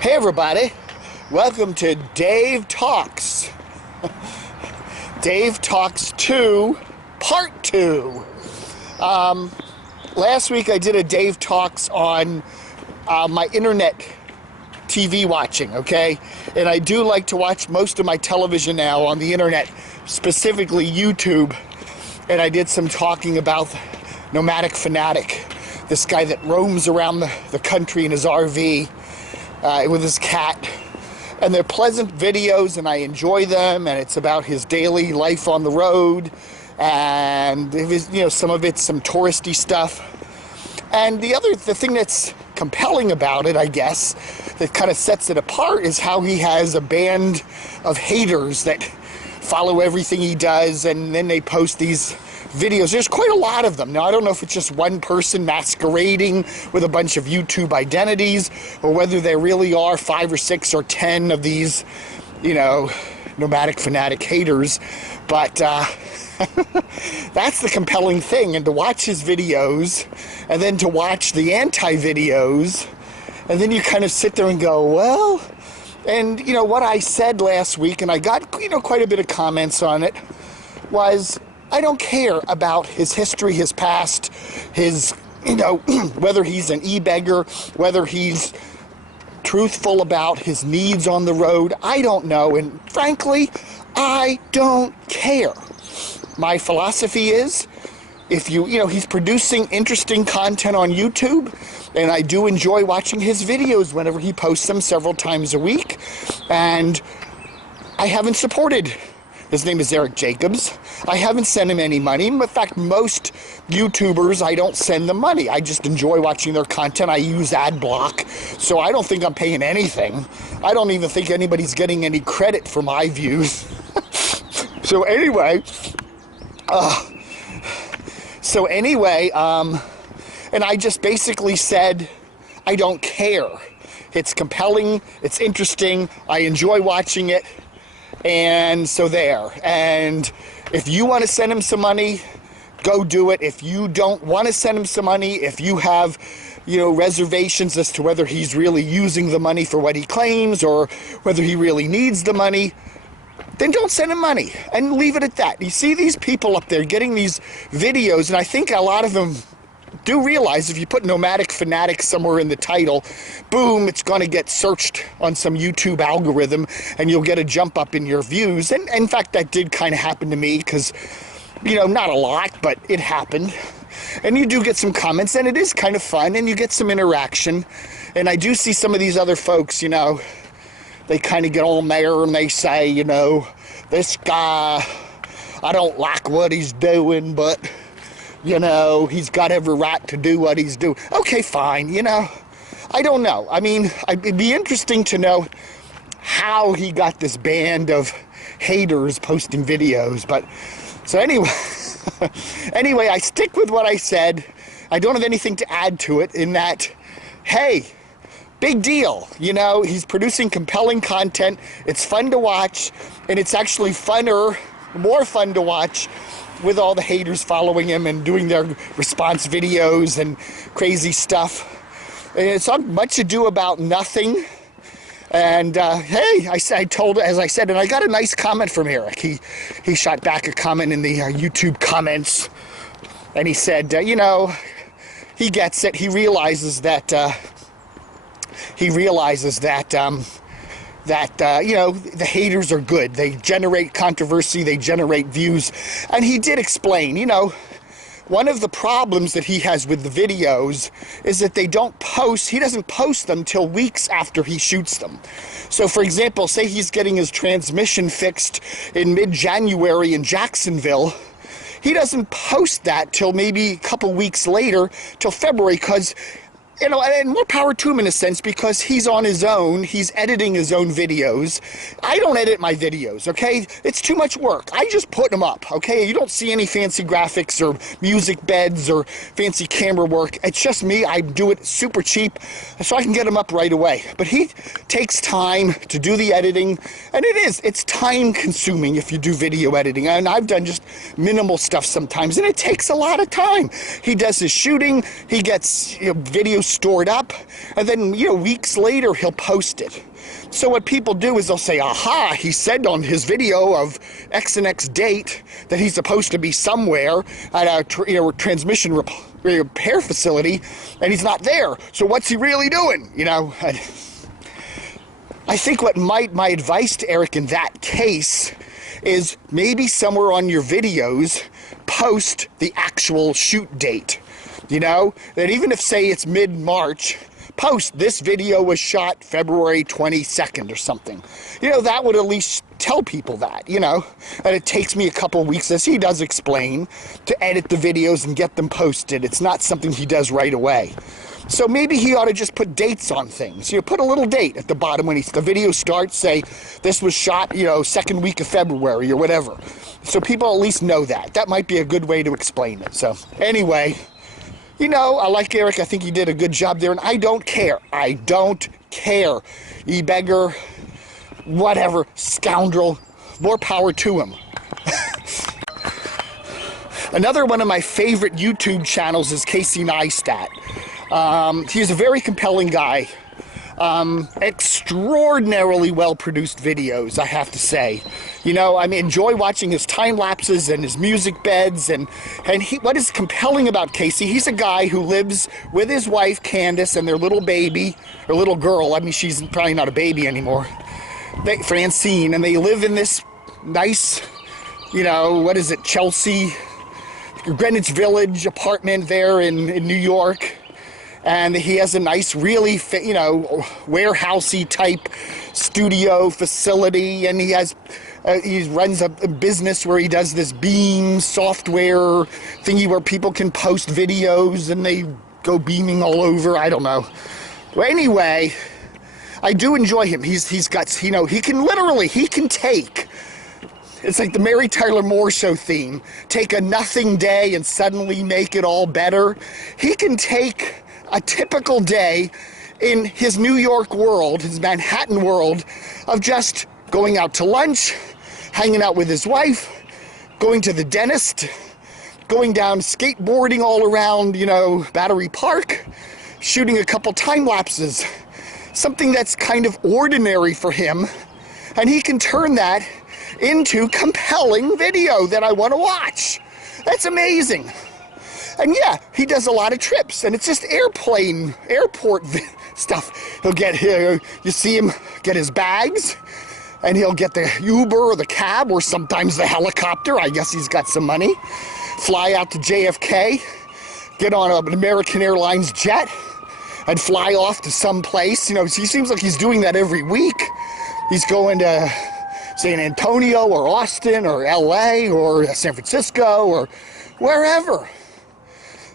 Hey everybody, welcome to Dave Talks. Dave Talks 2, Part 2. Last week I did a Dave Talks on my internet TV watching, okay? And I do like to watch most of my television now on the internet, specifically YouTube. And I did some talking about Nomadic Fanatic, this guy that roams around the country in his RV with his cat. And they're pleasant videos and I enjoy them, and it's about his daily life on the road, and it was, you know, some of it's some touristy stuff. And the thing that's compelling about it, I guess, that kind of sets it apart is how he has a band of haters that follow everything he does, and then they post these videos. There's quite a lot of them. Now, I don't know if it's just one person masquerading with a bunch of YouTube identities, or whether there really are 5 or 6 or 10 of these, you know, Nomadic Fanatic haters. But that's the compelling thing. And to watch his videos, and then to watch the anti-videos, and then you kind of sit there and go, well, and, you know, what I said last week, and I got, you know, quite a bit of comments on it, was I don't care about his history, his past, his, you know, whether he's an e-beggar, whether he's truthful about his needs on the road. I don't know, and frankly, I don't care. My philosophy is, if you know, he's producing interesting content on YouTube, and I do enjoy watching his videos whenever he posts them several times a week, and I haven't supported. His name is Eric Jacobs. I haven't sent him any money. In fact, most YouTubers, I don't send them money. I just enjoy watching their content. I use ad block, so I don't think I'm paying anything. I don't even think anybody's getting any credit for my views. So anyway, and I just basically said, I don't care. It's compelling, it's interesting, I enjoy watching it, and so there. And if you want to send him some money, go do it. If you don't want to send him some money, if you have, you know, reservations as to whether he's really using the money for what he claims, or whether he really needs the money, then don't send him money, and leave it at that. You see these people up there getting these videos, and I think a lot of them do realize if you put Nomadic Fanatic somewhere in the title, boom, it's going to get searched on some YouTube algorithm, and you'll get a jump up in your views. And in fact, that did kind of happen to me, because, you know, not a lot, but it happened. And you do get some comments, and it is kind of fun, and you get some interaction. And I do see some of these other folks, you know, they kind of get on there and they say, you know, this guy, I don't like what he's doing, but, you know, he's got every right to do what he's doing. Okay, fine, you know, I don't know. I mean, it'd be interesting to know how he got this band of haters posting videos. But, so anyway, anyway, I stick with what I said. I don't have anything to add to it, in that, hey, big deal, you know, he's producing compelling content, it's fun to watch, and it's actually more fun to watch with all the haters following him and doing their response videos and crazy stuff. And it's not much ado about nothing. And hey, as I said, and I got a nice comment from Eric. He shot back a comment in the YouTube comments, and he said, you know, he gets it. He realizes that you know, the haters are good. They generate controversy, they generate views. And he did explain, you know, one of the problems that he has with the videos is that he doesn't post them till weeks after he shoots them. So for example, say he's getting his transmission fixed in mid-January in Jacksonville. He doesn't post that till maybe a couple weeks later, till February, because, you know, and more power to him in a sense, because he's on his own, he's editing his own videos. I don't edit my videos, okay? It's too much work. I just put them up, okay? You don't see any fancy graphics or music beds or fancy camera work. It's just me. I do it super cheap so I can get them up right away. But he takes time to do the editing, and it's time consuming if you do video editing. And I've done just minimal stuff sometimes, and it takes a lot of time. He does his shooting, he gets, you know, videos stored up, and then, weeks later he'll post it. So what people do is they'll say, aha, he said on his video of X and X date that he's supposed to be somewhere at a transmission repair facility, and he's not there. So what's he really doing? I think what my advice to Eric in that case is maybe somewhere on your videos, post the actual shoot date. That even if, say, it's mid-March, post this video was shot February 22nd or something. That would at least tell people that, and it takes me a couple weeks, as he does explain, to edit the videos and get them posted. It's not something he does right away. So maybe he ought to just put dates on things. Put a little date at the bottom when the video starts, say, this was shot, second week of February or whatever. So people at least know that. That might be a good way to explain it. So anyway, I like Eric. I think he did a good job there, and I don't care. I don't care. E-beggar, whatever, scoundrel, more power to him. Another one of my favorite YouTube channels is Casey Neistat. He's a very compelling guy. Extraordinarily well-produced videos, I have to say. I enjoy watching his time lapses and his music beds, and what is compelling about Casey, he's a guy who lives with his wife Candace and their little baby, or little girl. She's probably not a baby anymore, Francine, and they live in this nice, Chelsea, Greenwich Village apartment there in New York. And he has a nice, really, warehousey type studio facility, and he runs a business where he does this Beam software thingy where people can post videos and they go beaming all over. I don't know. Well, anyway, I do enjoy him. He's got, he can take. It's like the Mary Tyler Moore Show theme. Take a nothing day and suddenly make it all better. He can take a typical day in his New York world, his Manhattan world, of just going out to lunch, hanging out with his wife, going to the dentist, going down skateboarding all around, Battery Park, shooting a couple time lapses, something that's kind of ordinary for him, and he can turn that into compelling video that I want to watch. That's amazing. And yeah, he does a lot of trips, and it's just airport stuff. He'll get here, you see him get his bags, and he'll get the Uber or the cab, or sometimes the helicopter. I guess he's got some money. Fly out to JFK, get on an American Airlines jet, and fly off to some place. He seems like he's doing that every week. He's going to San Antonio or Austin or LA or San Francisco or wherever.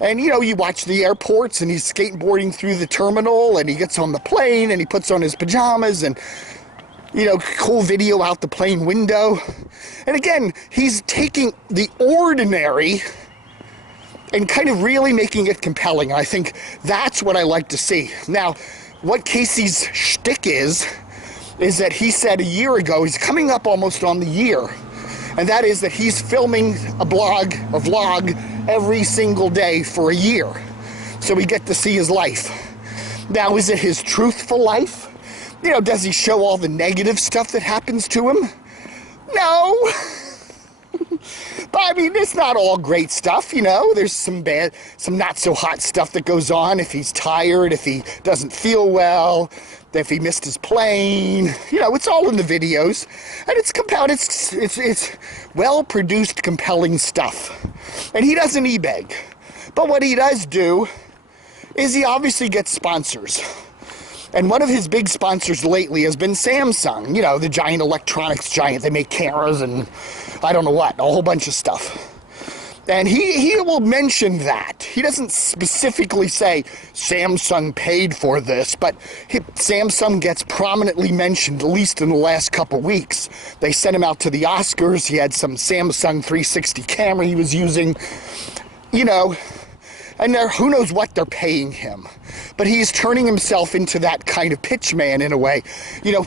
And, you watch the airports, and he's skateboarding through the terminal, and he gets on the plane, and he puts on his pajamas, and, cool video out the plane window. And again, he's taking the ordinary and kind of really making it compelling. I think that's what I like to see. Now, what Casey's shtick is that he said a year ago, he's coming up almost on the year, and that is that he's filming a vlog every single day for a year. So we get to see his life. Now, is it his truthful life? Does he show all the negative stuff that happens to him? No. But it's not all great stuff, There's some not so hot stuff that goes on if he's tired, if he doesn't feel well, if he missed his plane. It's all in the videos, and it's compelling. It's well-produced, compelling stuff. And he doesn't e-beg. But what he does do is he obviously gets sponsors. And one of his big sponsors lately has been Samsung, the giant electronics giant. They make cameras and I don't know what, a whole bunch of stuff. And he will mention that. He doesn't specifically say Samsung paid for this, but Samsung gets prominently mentioned, at least in the last couple weeks. They sent him out to the Oscars. He had some Samsung 360 camera he was using, and who knows what they're paying him. But he's turning himself into that kind of pitch man in a way,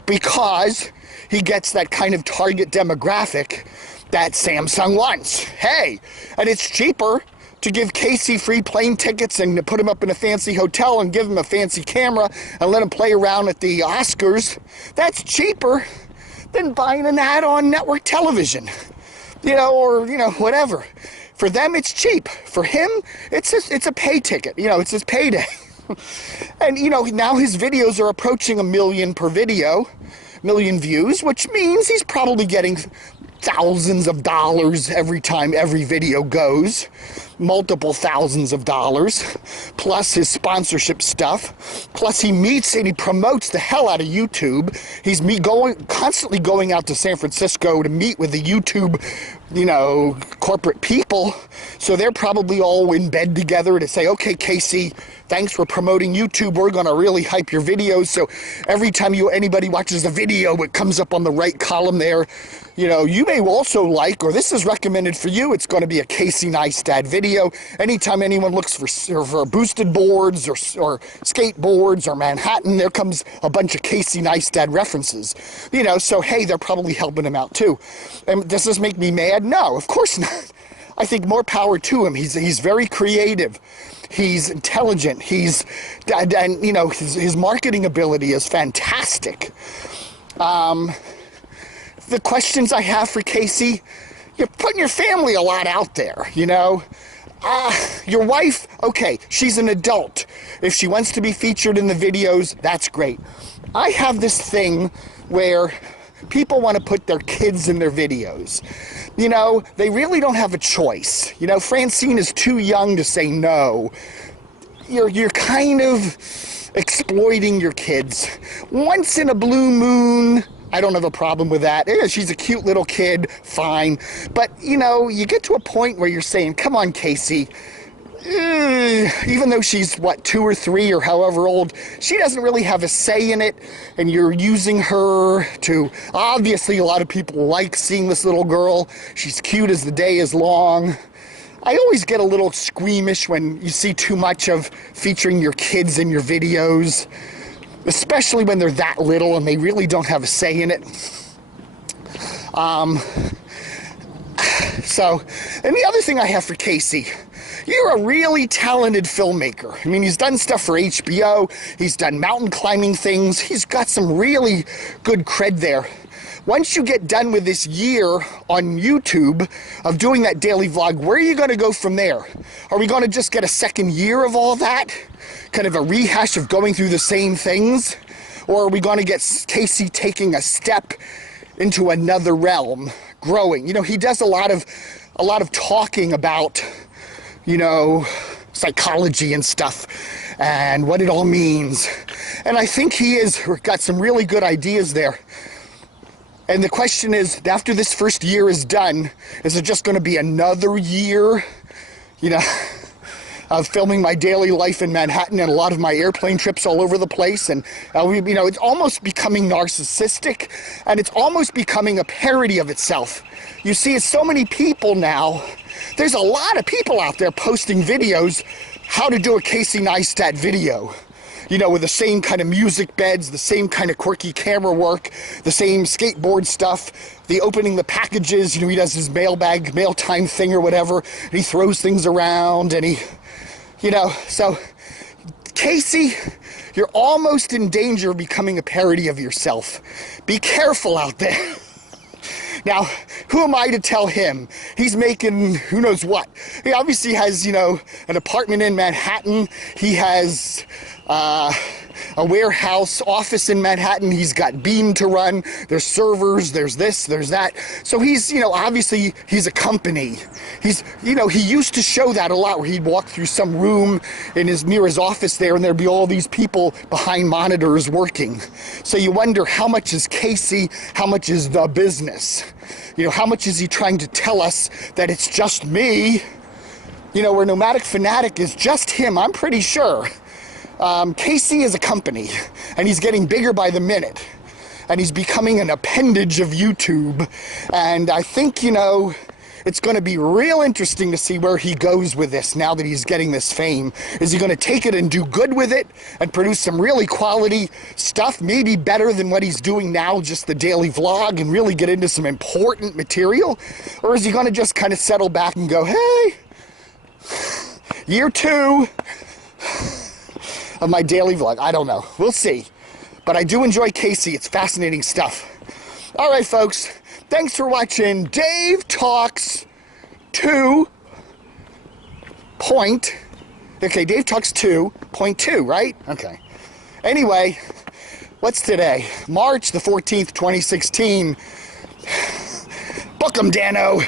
because he gets that kind of target demographic that Samsung wants. Hey, and it's cheaper to give Casey free plane tickets and to put him up in a fancy hotel and give him a fancy camera and let him play around at the Oscars, that's cheaper than buying an ad on network television, or, whatever. For them, it's cheap. For him, it's a pay ticket. It's his payday. And, now his videos are approaching 1 million per video, million views, which means he's probably getting thousands of dollars every time every video goes, multiple thousands of dollars, plus his sponsorship stuff, plus he meets and he promotes the hell out of YouTube. He's constantly going out to San Francisco to meet with the YouTube, corporate people, so they're probably all in bed together to say, okay, Casey, thanks for promoting YouTube. We're going to really hype your videos. So every time anybody watches a video, it comes up on the right column there. You may also like, or this is recommended for you, it's going to be a Casey Neistat video. Anytime anyone looks for boosted boards or skateboards or Manhattan, there comes a bunch of Casey Neistat references. So hey, they're probably helping him out too. And does this make me mad? No, of course not. I think more power to him. He's very creative. He's intelligent. His marketing ability is fantastic. The questions I have for Casey, you're putting your family a lot out there, your wife, okay, she's an adult. If she wants to be featured in the videos, that's great. I have this thing where people want to put their kids in their videos. They really don't have a choice. Francine is too young to say no. You're kind of exploiting your kids. Once in a blue moon, I don't have a problem with that. Yeah, she's a cute little kid, fine. But, you get to a point where you're saying, come on, Casey. Even though she's, 2 or 3 or however old, she doesn't really have a say in it, and you're using her to... Obviously, a lot of people like seeing this little girl. She's cute as the day is long. I always get a little squeamish when you see too much of featuring your kids in your videos, especially when they're that little and they really don't have a say in it. And the other thing I have for Casey, you're a really talented filmmaker. I mean, he's done stuff for HBO, he's done mountain climbing things, he's got some really good cred there. Once you get done with this year on YouTube of doing that daily vlog, where are you going to go from there? Are we going to just get a second year of all that? Kind of a rehash of going through the same things? Or are we going to get Casey taking a step into another realm, growing? He does a lot of talking about, psychology and stuff and what it all means. And I think he has got some really good ideas there. And the question is, after this first year is done, is it just going to be another year, of filming my daily life in Manhattan and a lot of my airplane trips all over the place? And, it's almost becoming narcissistic, and it's almost becoming a parody of itself. You see, it's so many people now. There's a lot of people out there posting videos, how to do a Casey Neistat video. With the same kind of music beds, the same kind of quirky camera work, the same skateboard stuff, the opening the packages, he does his mail time thing or whatever, and he throws things around, and so Casey, you're almost in danger of becoming a parody of yourself. Be careful out there. Now, who am I to tell him? He's making who knows what. He obviously has, an apartment in Manhattan. He has a warehouse office in Manhattan. He's got Beam to run. There's servers. There's this. There's that. So he's, obviously he's a company. He's, he used to show that a lot, where he'd walk through some room near his office there, and there'd be all these people behind monitors working. So you wonder, how much is Casey? How much is the business? How much is he trying to tell us that it's just me? Where Nomadic Fanatic is just him, I'm pretty sure. Casey is a company, and he's getting bigger by the minute, and he's becoming an appendage of YouTube. And I think, it's going to be real interesting to see where he goes with this now that he's getting this fame. Is he going to take it and do good with it and produce some really quality stuff, maybe better than what he's doing now, just the daily vlog, and really get into some important material? Or is he going to just kind of settle back and go, hey, Year 2 of my daily vlog. I don't know. We'll see. But I do enjoy Casey. It's fascinating stuff. All right, folks. Thanks for watching Dave Talks 2. Okay, Dave Talks 2.2, right? Okay. Anyway, what's today? March the 14th, 2016. Book 'em, Dano.